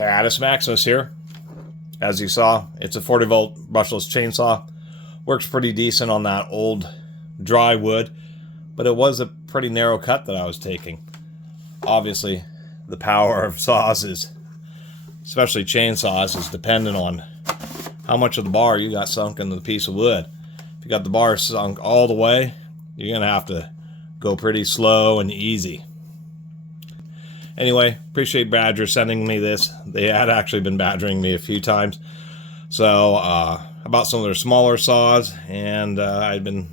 Catus Maximus here. As you saw, it's a 40 volt brushless chainsaw. Works pretty decent on that old dry wood, but it was a pretty narrow cut that I was taking. Obviously, the power of saws is, especially chainsaws, is dependent on how much of the bar you got sunk into the piece of wood. If you got the bar sunk all the way, you're gonna have to go pretty slow and easy. Anyway, appreciate Badger sending me this. They had actually been badgering me a few times. So, about some of their smaller saws, and I'd been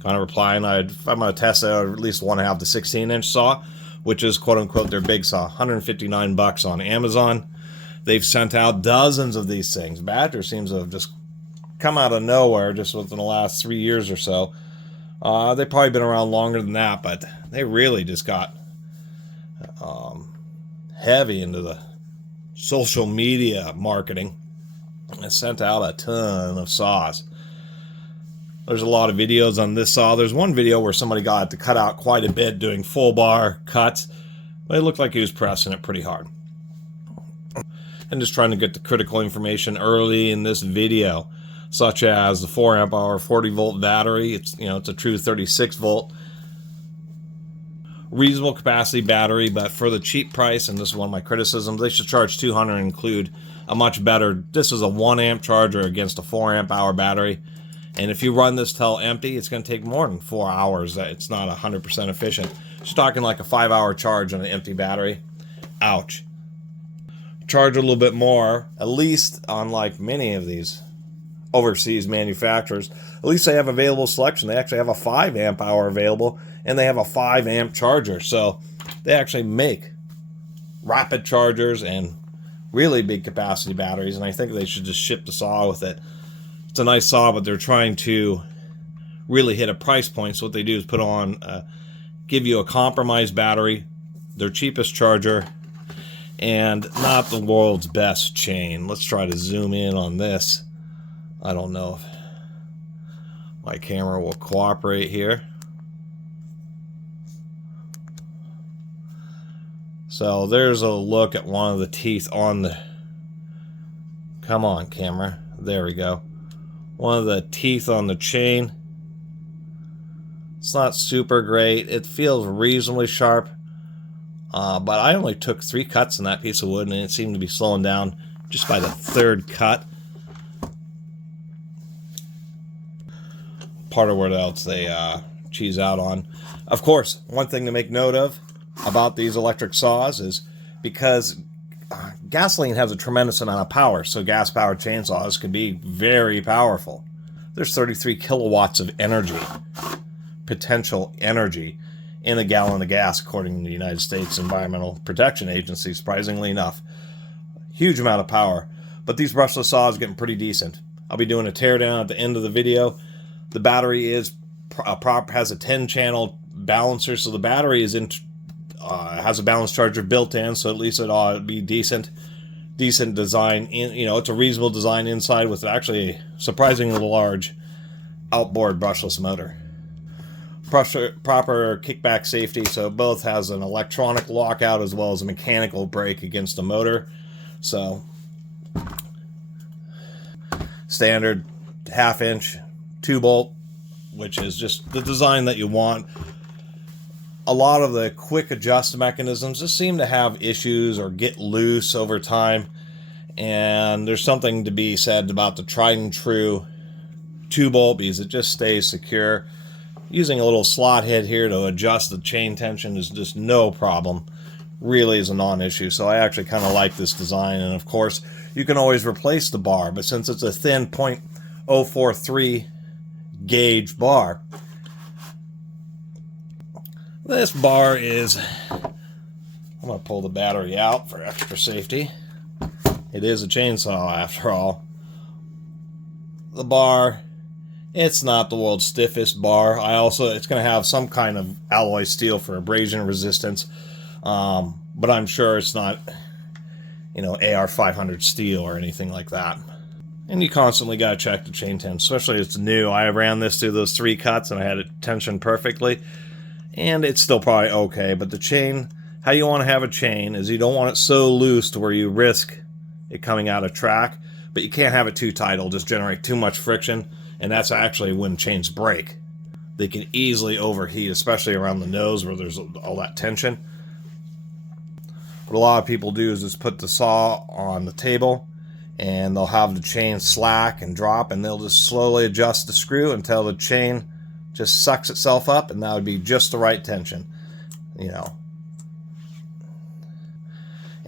kind of replying. If I'm going to test it, I at least want to have the 16-inch saw, which is quote-unquote their big saw. $159 on Amazon. They've sent out dozens of these things. Badger seems to have just come out of nowhere just within the last 3 years or so. They've probably been around longer than that, but they really just got heavy into the social media marketing and sent out a ton of saws. There's a lot of videos on this saw. There's one video where somebody got to cut out quite a bit doing full bar cuts, but it looked like he was pressing it pretty hard. And just trying to get the critical information early in this video, such as the 4 amp hour 40 volt battery. It's a true 36 volt reasonable capacity battery, but for the cheap price, and this is one of my criticisms, they should charge $200 and include a much better. This is a 1 amp charger against a 4 amp hour battery, and if you run this till empty, it's going to take more than 4 hours. It's not 100% efficient. Just talking like a 5-hour charge on an empty battery. Ouch. Charge a little bit more, at least on like many of these overseas manufacturers. At least they have available selection. They actually have a 5 amp hour available, and they have a 5 amp charger. So they actually make rapid chargers and really big capacity batteries, and I think they should just ship the saw with it. It's a nice saw, but they're trying to really hit a price point. So what they do is put on, give you a compromised battery, their cheapest charger, and not the world's best chain. Let's try to zoom in on this. I don't know if my camera will cooperate here. So there's a look at one of the teeth on the... Come on, camera. There we go. One of the teeth on the chain. It's not super great. It feels reasonably sharp. But I only took 3 cuts in that piece of wood, and it seemed to be slowing down just by the 3rd cut. Part of what else they cheese out on. Of course, one thing to make note of about these electric saws is because gasoline has a tremendous amount of power, so gas-powered chainsaws can be very powerful. There's 33 kilowatts of energy, potential energy, in a gallon of gas, according to the United States Environmental Protection Agency, surprisingly enough. Huge amount of power. But these brushless saws are getting pretty decent. I'll be doing a teardown at the end of the video. The battery is has a 10-channel balancer, so the battery is has a balance charger built in, so at least it ought to be decent design. It's a reasonable design inside with actually a surprisingly large outboard brushless motor. Proper kickback safety, so both has an electronic lockout as well as a mechanical brake against the motor. So standard 1/2-inch 2-bolt, which is just the design that you want. A lot of the quick adjust mechanisms just seem to have issues or get loose over time, and there's something to be said about the tried and true 2-bolt because it just stays secure. Using a little slot head here to adjust the chain tension is just no problem. Really is a non-issue. So I actually kind of like this design. And of course, you can always replace the bar, but since it's a thin .043 gauge bar, this bar is... I'm going to pull the battery out for extra safety. It is a chainsaw after all. The bar... It's not the world's stiffest bar. It's going to have some kind of alloy steel for abrasion resistance, but I'm sure it's not, AR 500 steel or anything like that. And you constantly got to check the chain tension, especially if it's new. I ran this through those 3 cuts and I had it tensioned perfectly, and it's still probably okay, but the chain how you want to have a chain is you don't want it so loose to where you risk it coming out of track, but you can't have it too tight. It'll just generate too much friction, and that's actually when chains break. They can easily overheat, especially around the nose where there's all that tension. What a lot of people do is just put the saw on the table, and they'll have the chain slack and drop, and they'll just slowly adjust the screw until the chain just sucks itself up, and that would be just the right tension, you know.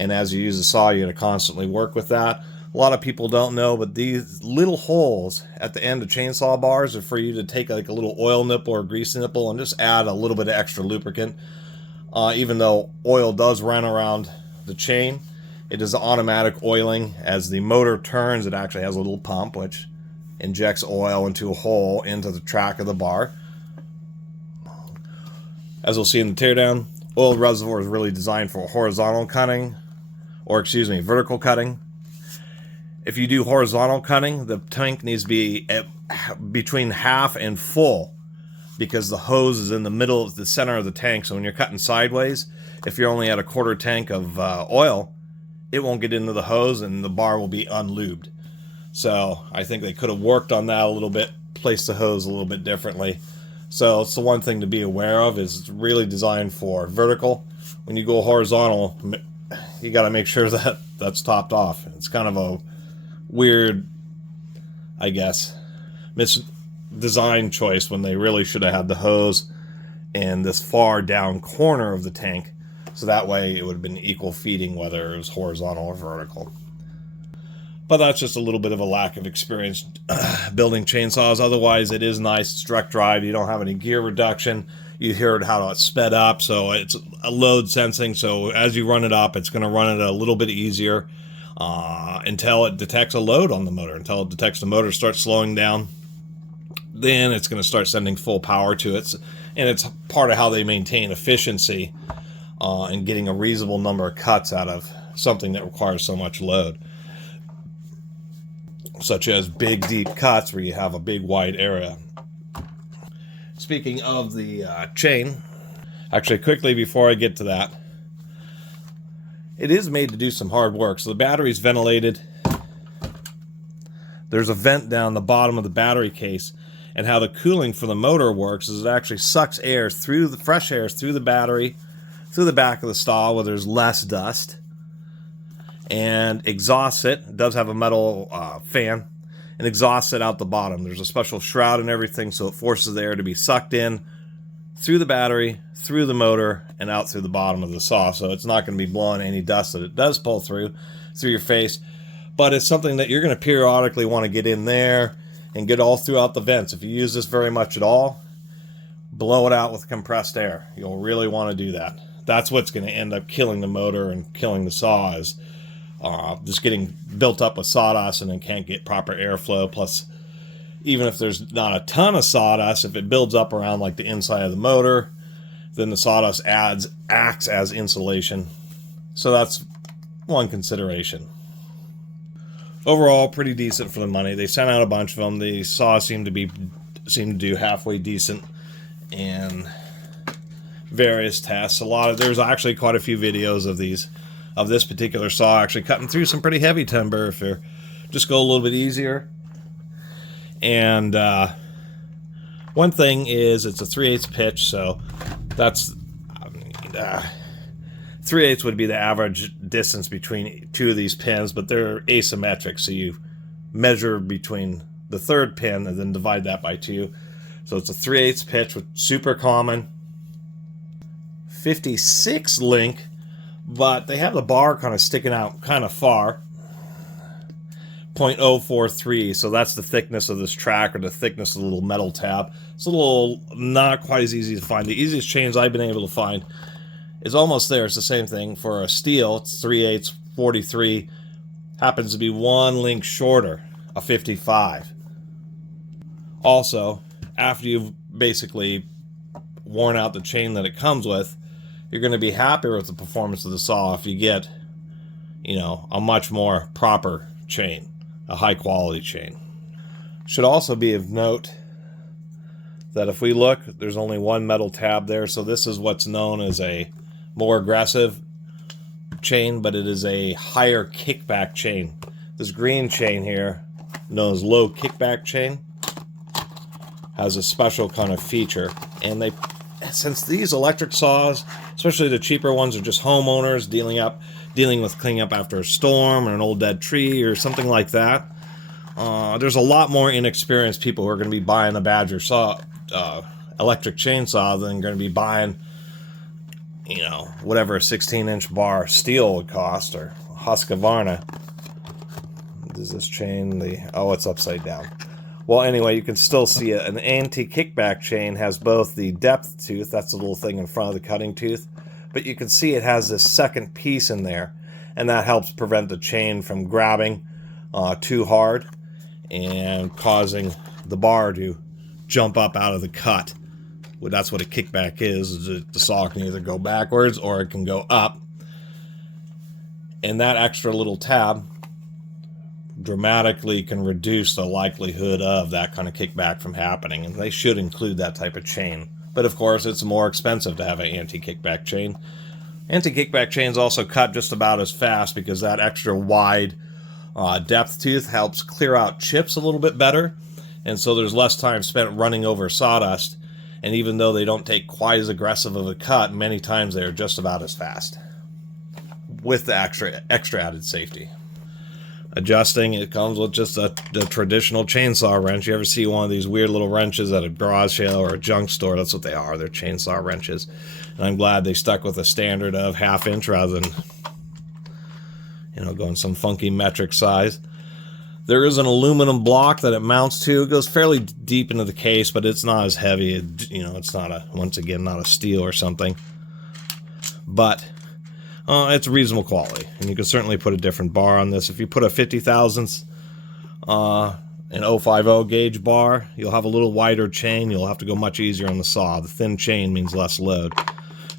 And as you use the saw, you're going to constantly work with that. A lot of people don't know, but these little holes at the end of chainsaw bars are for you to take like a little oil nipple or grease nipple and just add a little bit of extra lubricant. Even though oil does run around the chain, it is automatic oiling. As the motor turns, it actually has a little pump which injects oil into a hole into the track of the bar. As we'll see in the teardown, oil reservoir is really designed for horizontal cutting, or excuse me, vertical cutting. If you do horizontal cutting, the tank needs to be at between half and full, because the hose is in the middle of the center of the tank. So when you're cutting sideways, if you're only at a quarter tank of oil, it won't get into the hose and the bar will be unlubed. So I think they could have worked on that a little bit, placed the hose a little bit differently. So it's the one thing to be aware of, is it's really designed for vertical. When you go horizontal, you got to make sure that that's topped off. It's kind of a weird, I guess, misdesign choice when they really should have had the hose in this far down corner of the tank, so that way it would have been equal feeding whether it was horizontal or vertical. But that's just a little bit of a lack of experience building chainsaws. Otherwise, it is nice. It's direct drive. You don't have any gear reduction. You heard how it's sped up, so it's a load sensing. So as you run it up, it's going to run it a little bit easier until it detects a load on the motor. Until it detects the motor starts slowing down, then it's going to start sending full power to it. And it's part of how they maintain efficiency and getting a reasonable number of cuts out of something that requires so much load, such as big deep cuts where you have a big wide area. Speaking of the chain, actually quickly before I get to that, it is made to do some hard work. So the battery's ventilated. There's a vent down the bottom of the battery case, and how the cooling for the motor works is it actually sucks air through the fresh air through the battery, through the back of the stall where there's less dust, and exhausts it. It does have a metal fan, and exhausts it out the bottom. There's a special shroud and everything, so it forces the air to be sucked in through the battery, through the motor, and out through the bottom of the saw. So it's not going to be blowing any dust that it does pull through your face. But it's something that you're going to periodically want to get in there and get all throughout the vents. If you use this very much at all, blow it out with compressed air. You'll really want to do that. That's what's going to end up killing the motor and killing the saw, is just getting built up with sawdust and then can't get proper airflow. Plus, even if there's not a ton of sawdust, if it builds up around like the inside of the motor, then the sawdust acts as insulation. So that's one consideration. Overall, pretty decent for the money. They sent out a bunch of them. The saws seem to do halfway decent in various tests. There's actually quite a few videos of this particular saw actually cutting through some pretty heavy timber if you just go a little bit easier. And one thing is it's a 3/8 pitch, so that's 3/8 would be the average distance between two of these pins, but they're asymmetric, so you measure between the third pin and then divide that by 2. So it's a 3/8 pitch, with super common 56 link, but they have the bar kind of sticking out kind of far. 0.043, so that's the thickness of this track, or the thickness of the little metal tab. It's a little not quite as easy to find. The easiest chains I've been able to find is almost there. It's the same thing for a steel. It's 3/8, 43. Happens to be one link shorter, a 55. Also, after you've basically worn out the chain that it comes with, you're going to be happier with the performance of the saw if you get, a much more proper chain, a high quality chain. Should also be of note that if we look, there's only one metal tab there, so this is what's known as a more aggressive chain, but it is a higher kickback chain. This green chain here, known as low kickback chain, has a special kind of feature. And they, since these electric saws, especially the cheaper ones, are just homeowners dealing with cleaning up after a storm or an old dead tree or something like that, there's a lot more inexperienced people who are going to be buying a Badger saw, electric chainsaw, than going to be buying, you know, whatever a 16-inch bar steel would cost, or Husqvarna. Is this chain oh, it's upside down. Well, anyway, you can still see it. An anti-kickback chain has both the depth tooth, that's the little thing in front of the cutting tooth, but you can see it has this second piece in there, and that helps prevent the chain from grabbing too hard and causing the bar to jump up out of the cut. Well, that's what a kickback is the saw can either go backwards or it can go up. And that extra little tab dramatically can reduce the likelihood of that kind of kickback from happening, and they should include that type of chain. But of course, it's more expensive to have an anti-kickback chain. Anti-kickback chains also cut just about as fast because that extra wide depth tooth helps clear out chips a little bit better, and so there's less time spent running over sawdust. And even though they don't take quite as aggressive of a cut, many times they are just about as fast, with the extra added safety. Adjusting, it comes with just a traditional chainsaw wrench. You ever see one of these weird little wrenches at a garage sale or a junk store? That's what they are. They're chainsaw wrenches. And I'm glad they stuck with a standard of 1/2 inch rather than, you know, going some funky metric size. There is an aluminum block that it mounts to. It goes fairly deep into the case, but it's not as heavy. You know, it's not once again, not a steel or something. But it's reasonable quality, and you can certainly put a different bar on this. If you put a 50 thousandths an 050 gauge bar, you'll have a little wider chain. You'll have to go much easier on the saw. The thin chain means less load.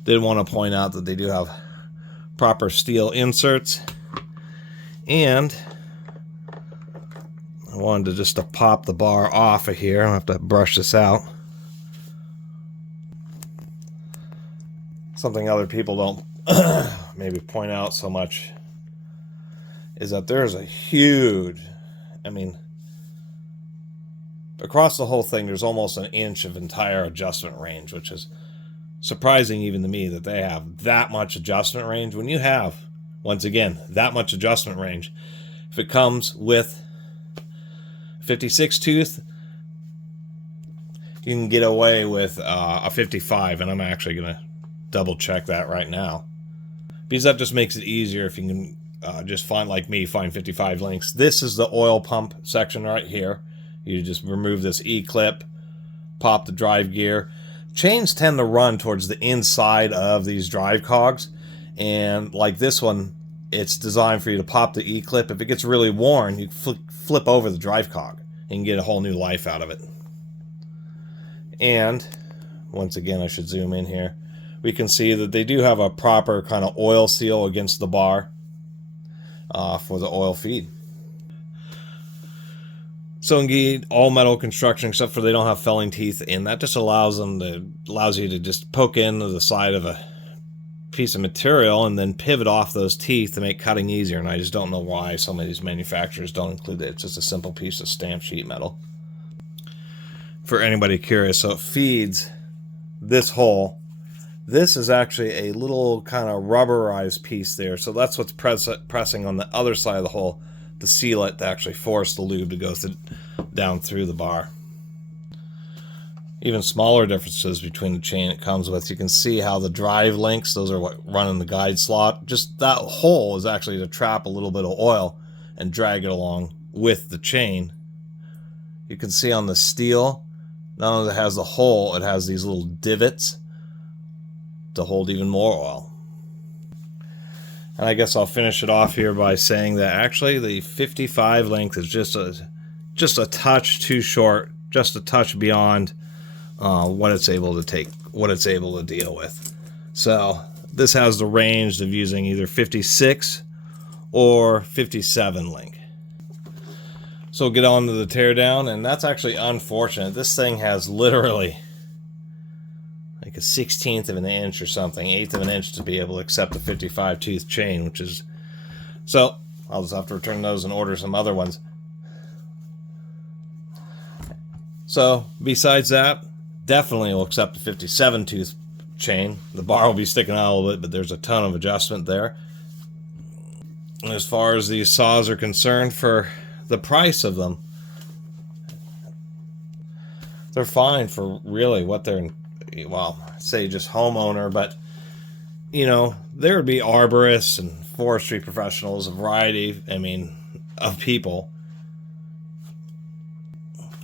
Did want to point out that they do have proper steel inserts, and I wanted to pop the bar off of here. I'll have to brush this out. Something other people don't maybe point out so much is that there's a huge, I mean, across the whole thing there's almost an inch of entire adjustment range, which is surprising even to me that they have that much adjustment range. When you have, once again, that much adjustment range, if it comes with 56 tooth, you can get away with a 55, and I'm actually going to double check that right now, because that just makes it easier if you can just find, like me, find 55 links. This is the oil pump section right here. You just remove this E-clip, pop the drive gear. Chains tend to run towards the inside of these drive cogs, and like this one, it's designed for you to pop the E-clip. If it gets really worn, you flip over the drive cog and get a whole new life out of it. And once again, I should zoom in here. We can see that they do have a proper kind of oil seal against the bar for the oil feed. So indeed, all metal construction, except for they don't have felling teeth, and that just allows you to just poke into the side of a piece of material and then pivot off those teeth to make cutting easier. And I just don't know why some of these manufacturers don't include it. It's just a simple piece of stamped sheet metal. For anybody curious, so it feeds this hole. This is actually a little kind of rubberized piece there, so that's what's pressing on the other side of the hole to seal it, to actually force the lube to go down through the bar. Even smaller differences between the chain it comes with. You can see how the drive links, those are what run in the guide slot. Just that hole is actually to trap a little bit of oil and drag it along with the chain. You can see on the steel, not only has the hole, it has these little divots to hold even more oil. And I guess I'll finish it off here by saying that actually the 55 length is just a touch too short, just a touch beyond what it's able to take, what it's able to deal with. So this has the range of using either 56 or 57 link. So we'll get on to the teardown, and that's actually unfortunate. This thing has literally, like a 1/16 of an inch or something, 1/8 of an inch to be able to accept a 55 tooth chain, which is, so I'll just have to return those and order some other ones. So besides that, definitely will accept a 57 tooth chain. The bar will be sticking out a little bit, but there's a ton of adjustment there. And as far as these saws are concerned, for the price of them, they're fine for really what they're, well, say just homeowner, but you know, there would be arborists and forestry professionals, a variety, I mean, of people.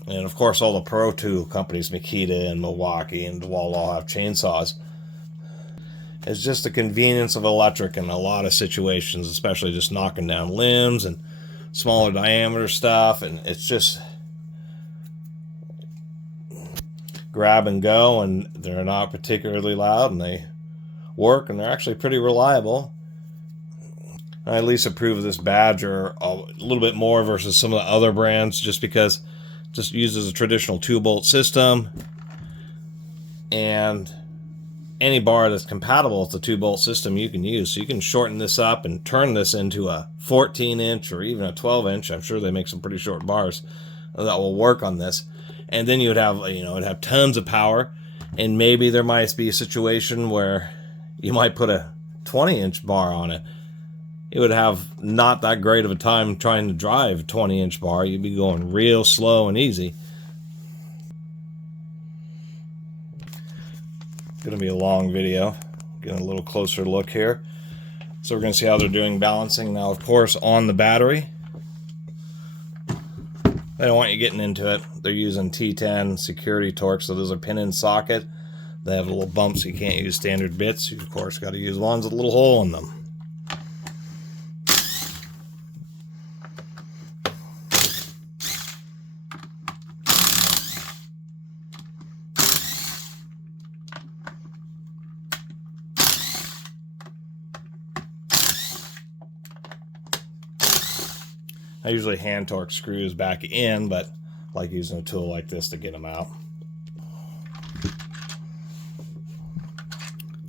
And of course, all the pro tool companies, Makita and Milwaukee and DeWalt, all have chainsaws. It's just the convenience of electric in a lot of situations, especially just knocking down limbs and smaller diameter stuff. And it's just grab and go, and they're not particularly loud, and they work, and they're actually pretty reliable. I at least approve of this Badger a little bit more versus some of the other brands, just because just uses a traditional 2-bolt system, and any bar that's compatible with the 2-bolt system you can use. So you can shorten this up and turn this into a 14-inch or even a 12-inch. I'm sure they make some pretty short bars that will work on this. And then you would have, you know, it'd have tons of power, and maybe there might be a situation where you might put a 20-inch bar on it. It would have not that great of a time trying to drive a 20-inch bar. You'd be going real slow and easy. Going to be a long video. Getting a little closer look here. So we're going to see how they're doing balancing. Now, of course, on the battery, they don't want you getting into it. They're using T10 security torque, so those are pin in socket. They have little bumps, so you can't use standard bits. You, of course, got to use ones with a little hole in them. I usually hand torque screws back in, but I like using a tool like this to get them out.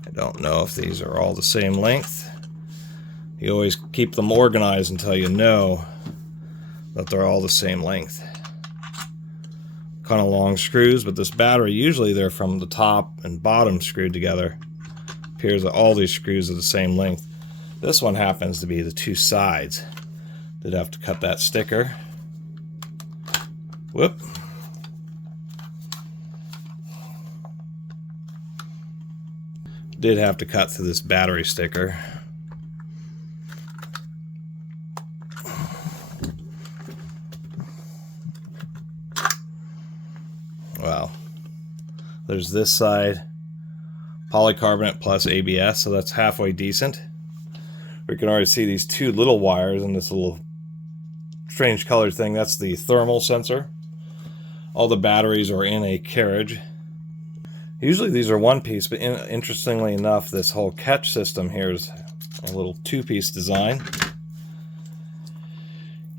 I don't know if these are all the same length. You always keep them organized until you know that they're all the same length. Kind of long screws, but this battery, usually they're from the top and bottom screwed together. Appears that all these screws are the same length. This one happens to be the two sides. Did have to cut that sticker. Whoop. Did have to cut through this battery sticker. Wow. There's this side, polycarbonate plus ABS, so that's halfway decent. We can already see these two little wires and this little strange colored thing. That's the thermal sensor. All the batteries are in a carriage. Usually these are one piece, but interestingly enough, this whole catch system here is a little two-piece design.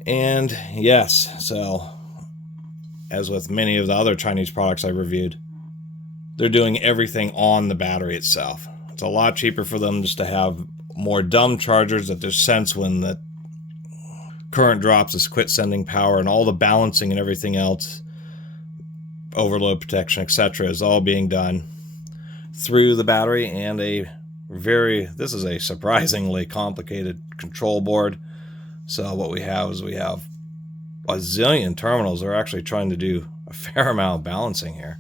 And yes, so as with many of the other Chinese products I reviewed, they're doing everything on the battery itself. It's a lot cheaper for them just to have more dumb chargers that just sense when the current drops, is quit sending power, and all the balancing and everything else, overload protection, etc., is all being done through the battery. And this is a surprisingly complicated control board. So what we have is we have a zillion terminals. They're actually trying to do a fair amount of balancing here.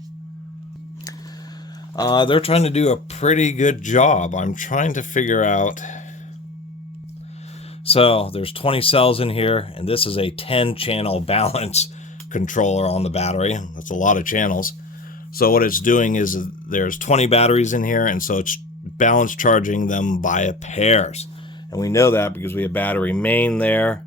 They're trying to do a pretty good job. I'm trying to figure out. So there's 20 cells in here, and this is a 10-channel balance controller on the battery. That's a lot of channels. So what it's doing is there's 20 batteries in here, and so it's balance charging them by pairs. And we know that because we have battery main there,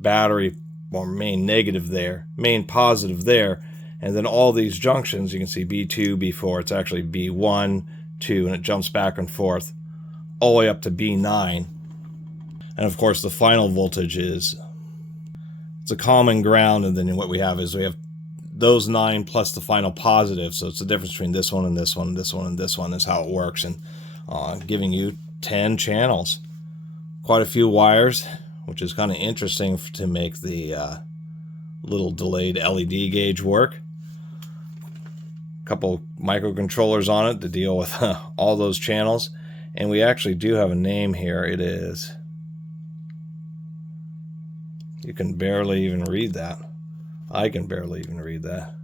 battery or main negative there, main positive there, and then all these junctions, you can see B2, B4, it's actually B1, 2, and it jumps back and forth all the way up to B9. And of course the final voltage is, it's a common ground, and then what we have is we have those 9 plus the final positive. So it's the difference between this one and this one, this one and this one is how it works, and giving you 10 channels. Quite a few wires, which is kind of interesting to make the little delayed LED gauge work. A couple microcontrollers on it to deal with all those channels. And we actually do have a name here. It is... You can barely even read that. I can barely even read that.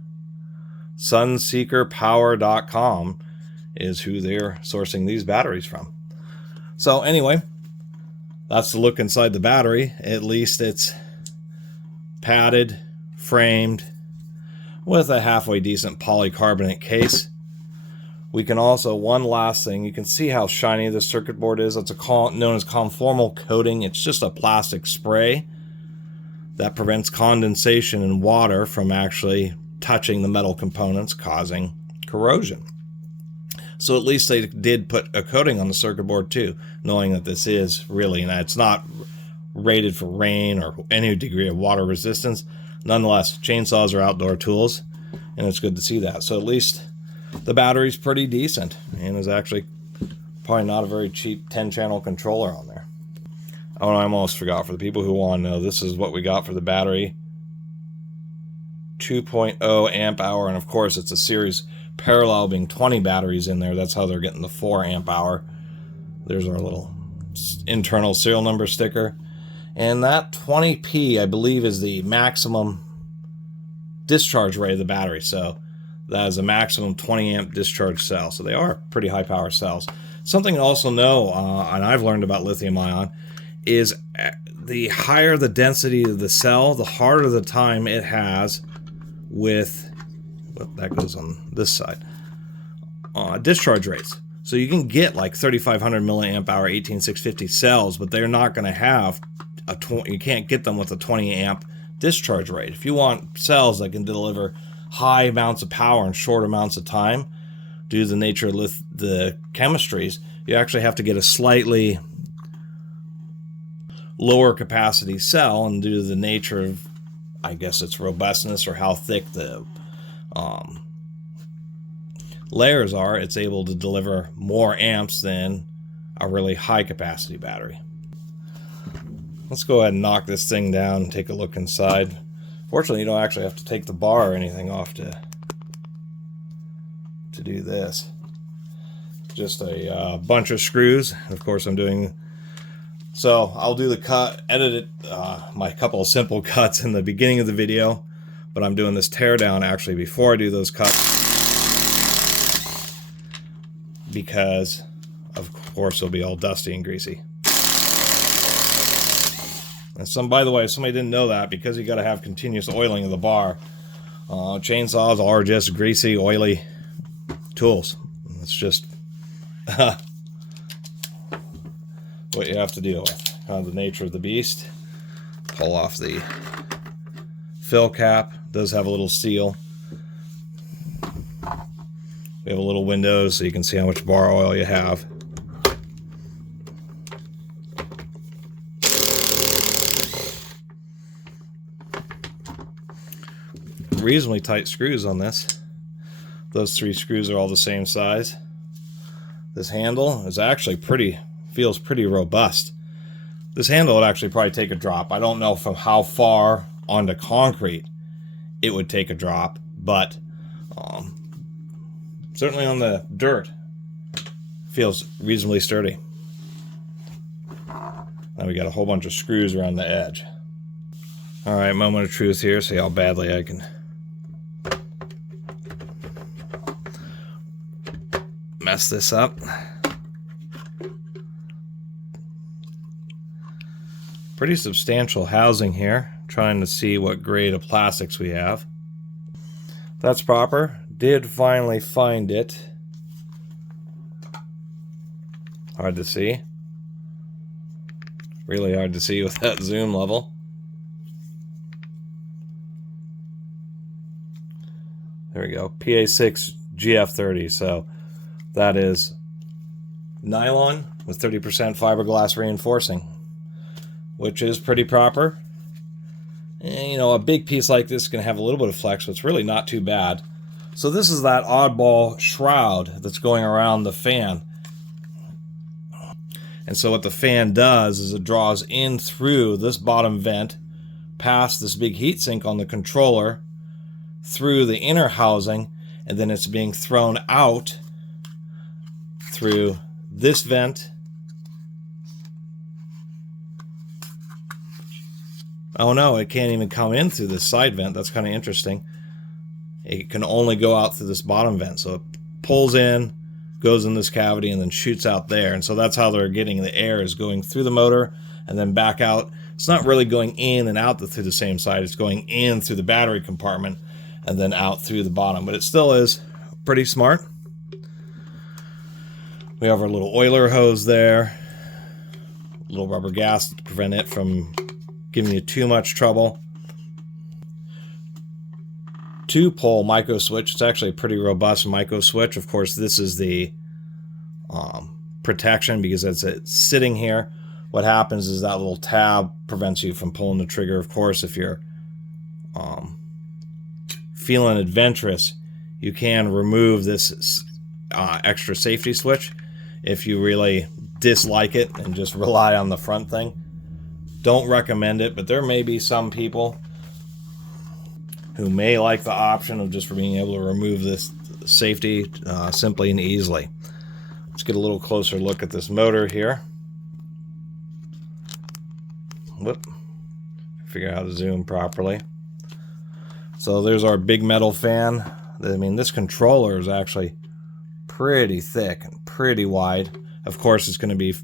Sunseekerpower.com is who they're sourcing these batteries from. So anyway, that's the look inside the battery. At least it's padded, framed, with a halfway decent polycarbonate case. We can also, one last thing, you can see how shiny this circuit board is. It's known as conformal coating. It's just a plastic spray that prevents condensation and water from actually touching the metal components, causing corrosion. So at least they did put a coating on the circuit board too, knowing that this is really, and it's not rated for rain or any degree of water resistance. Nonetheless, chainsaws are outdoor tools, and it's good to see that. So at least the battery's pretty decent, and is actually probably not a very cheap 10-channel controller on there. Oh, I almost forgot, for the people who want to know, this is what we got for the battery. 2.0 amp hour, and of course it's a series parallel, being 20 batteries in there. That's how they're getting the 4 amp hour. There's our little internal serial number sticker. And that 20p, I believe, is the maximum discharge rate of the battery. So that is a maximum 20 amp discharge cell. So they are pretty high power cells. Something to also know, and I've learned about lithium ion, is the higher the density of the cell, the harder the time it has with, well, that goes on this side, discharge rates. So you can get like 3,500 milliamp hour 18650 cells, but they're not going to have you can't get them with a 20 amp discharge rate. If you want cells that can deliver high amounts of power in short amounts of time, due to the nature of the chemistries, you actually have to get a slightly lower capacity cell, and due to the nature of, I guess, its robustness or how thick the layers are, it's able to deliver more amps than a really high capacity battery. Let's go ahead and knock this thing down and take a look inside. Fortunately, you don't actually have to take the bar or anything off to do this. Just a bunch of screws. Of course, I'm doing... So I'll do the cut, edit it, my couple of simple cuts in the beginning of the video, but I'm doing this tear down actually before I do those cuts, because of course it'll be all dusty and greasy. And by the way, if somebody didn't know that, because you got to have continuous oiling of the bar, chainsaws are just greasy, oily tools. It's just what you have to deal with. Kind of the nature of the beast. Pull off the fill cap. It does have a little seal. We have a little window so you can see how much bar oil you have. Reasonably tight screws on this. Those 3 screws are all the same size. This handle is actually feels pretty robust. This handle would actually probably take a drop. I don't know from how far onto concrete it would take a drop, but certainly on the dirt feels reasonably sturdy. Now we got a whole bunch of screws around the edge. Alright, moment of truth here. See how badly I can mess this up. Pretty substantial housing here. Trying to see what grade of plastics we have. That's proper. Did finally find it. Hard to see. Really hard to see with that zoom level. There we go. PA6 GF30. So that is nylon with 30% fiberglass reinforcing, which is pretty proper. And, you know, a big piece like this can have a little bit of flex, but it's really not too bad. So this is that oddball shroud that's going around the fan. And so what the fan does is it draws in through this bottom vent, past this big heatsink on the controller, through the inner housing, and then it's being thrown out through this vent. Oh no, it can't even come in through this side vent. That's kind of interesting. It can only go out through this bottom vent. So it pulls in, goes in this cavity, and then shoots out there. And so that's how they're getting the air, is going through the motor and then back out. It's not really going in and out through the same side. It's going in through the battery compartment and then out through the bottom. But it still is pretty smart. We have our little oiler hose there. A little rubber gasket to prevent it from giving you too much trouble. 2-pole micro switch. It's actually a pretty robust micro switch. Of course, this is the protection because it's sitting here. What happens is that little tab prevents you from pulling the trigger. Of course, if you're feeling adventurous, you can remove this extra safety switch if you really dislike it and just rely on the front thing. Don't recommend it, but there may be some people who may like the option of just being able to remove this safety simply and easily. Let's get a little closer look at this motor here. Whoop. Figure out how to zoom properly. So there's our big metal fan. I mean, this controller is actually pretty thick and pretty wide. Of course, it's going to be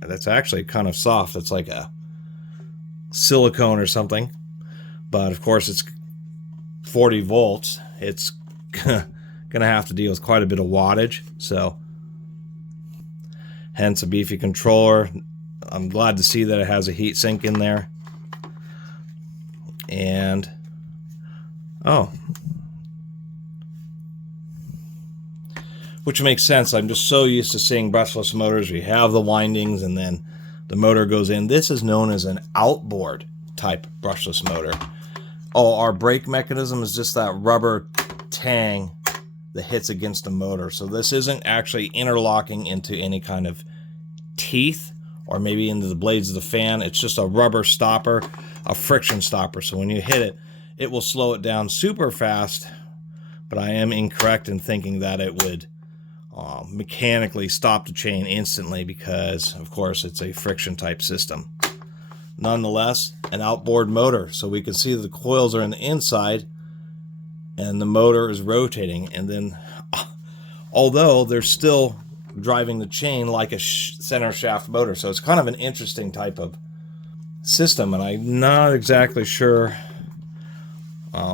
that's actually kind of soft. It's like a silicone or something. But of course, it's 40 volts. It's going to have to deal with quite a bit of wattage. So hence a beefy controller. I'm glad to see that it has a heat sink in there. And which makes sense. I'm just so used to seeing brushless motors. We have the windings and then the motor goes in. This is known as an outboard type brushless motor. Oh, our brake mechanism is just that rubber tang that hits against the motor. So this isn't actually interlocking into any kind of teeth or maybe into the blades of the fan. It's just a rubber stopper, a friction stopper. So when you hit it, it will slow it down super fast. But I am incorrect in thinking that it would mechanically stop the chain instantly because, of course, it's a friction type system. Nonetheless, an outboard motor. So we can see the coils are on the inside and the motor is rotating. And then, although they're still driving the chain like a center shaft motor. So it's kind of an interesting type of system. And I'm not exactly sure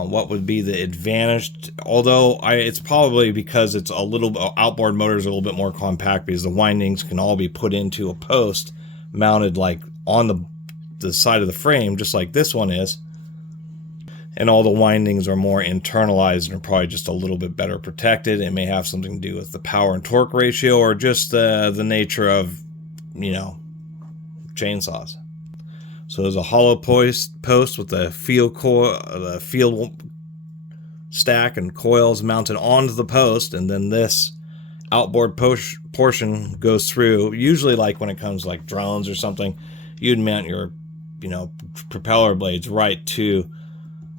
what would be the advantage, although it's probably because it's a little outboard motors are a little bit more compact because the windings can all be put into a post mounted like on the side of the frame, just like this one is, and all the windings are more internalized and are probably just a little bit better protected. It may have something to do with the power and torque ratio or just the nature of, you know, chainsaws. So there's a hollow post with the field stack and coils mounted onto the post, and then this outboard portion goes through. Usually, like when it comes like drones or something, you'd mount your, you know, propeller blades right to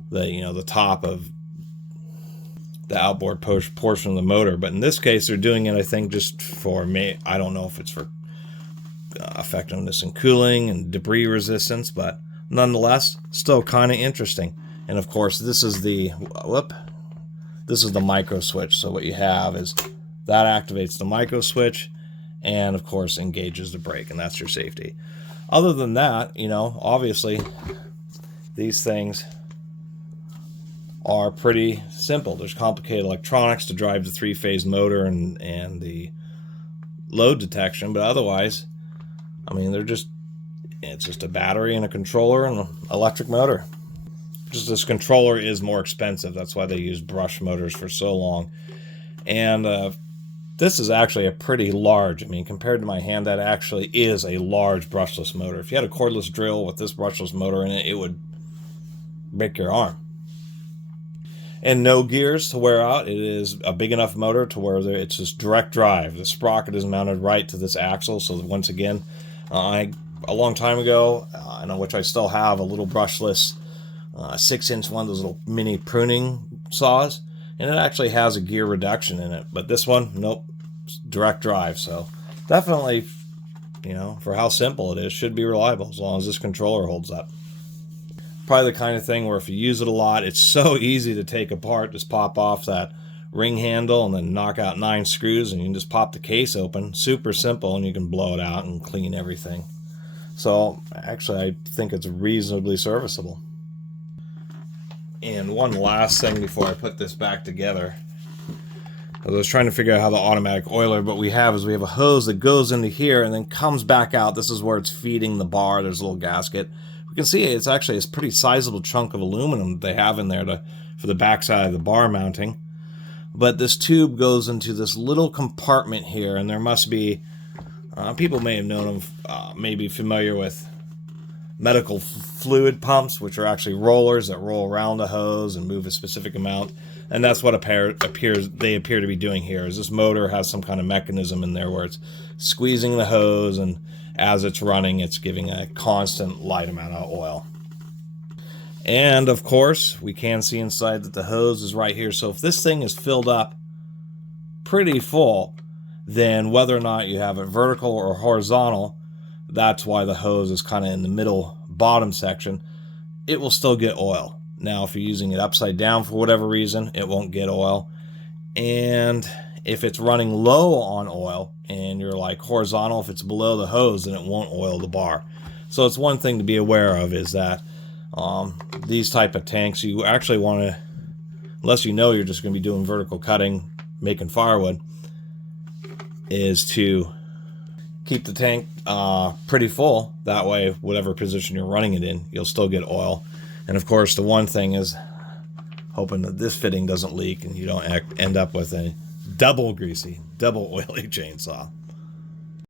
the, you know, the top of the outboard portion of the motor. But in this case, they're doing it, I think, just for me. I don't know if it's for effectiveness and cooling and debris resistance, but nonetheless, still kind of interesting. And of course, this is the micro switch. So what you have is that activates the micro switch and of course engages the brake, and that's your safety. Other than that, you know, obviously these things are pretty simple. There's complicated electronics to drive the 3-phase motor and the load detection, but otherwise, I mean, it's just a battery and a controller and an electric motor. Just this controller is more expensive. That's why they use brush motors for so long. And this is actually a pretty large, I mean, compared to my hand, that actually is a large brushless motor. If you had a cordless drill with this brushless motor in it, it would break your arm. And no gears to wear out. It is a big enough motor to where it's just direct drive. The sprocket is mounted right to this axle. So once again, a long time ago, which I still have, a little brushless 6-inch one of those little mini pruning saws, and it actually has a gear reduction in it. But this one, nope, it's direct drive. So definitely, for how simple it is, should be reliable as long as this controller holds up. Probably the kind of thing where if you use it a lot, it's so easy to take apart. Just pop off that ring handle and then knock out 9 screws and you can just pop the case open. Super simple, and you can blow it out and clean everything. So actually I think it's reasonably serviceable. And one last thing before I put this back together. I was trying to figure out how the automatic oiler, but we have a hose that goes into here and then comes back out. This is where it's feeding the bar. There's a little gasket. We can see it's actually a pretty sizable chunk of aluminum that they have in there for the backside of the bar mounting. But this tube goes into this little compartment here, and there must be, people may have known of, maybe familiar with medical fluid pumps, which are actually rollers that roll around the hose and move a specific amount. And that's what they appear to be doing here, is this motor has some kind of mechanism in there where it's squeezing the hose, and as it's running, it's giving a constant light amount of oil. And of course, we can see inside that the hose is right here. So if this thing is filled up pretty full, then whether or not you have it vertical or horizontal, that's why the hose is kind of in the middle bottom section, it will still get oil. Now, if you're using it upside down for whatever reason, it won't get oil. And if it's running low on oil and you're like horizontal, if it's below the hose, then it won't oil the bar. So it's one thing to be aware of, is that these type of tanks, you actually want to, unless you know you're just going to be doing vertical cutting, making firewood, is to keep the tank pretty full. That way, whatever position you're running it in, you'll still get oil. And of course, the one thing is hoping that this fitting doesn't leak and you don't end up with a double oily chainsaw.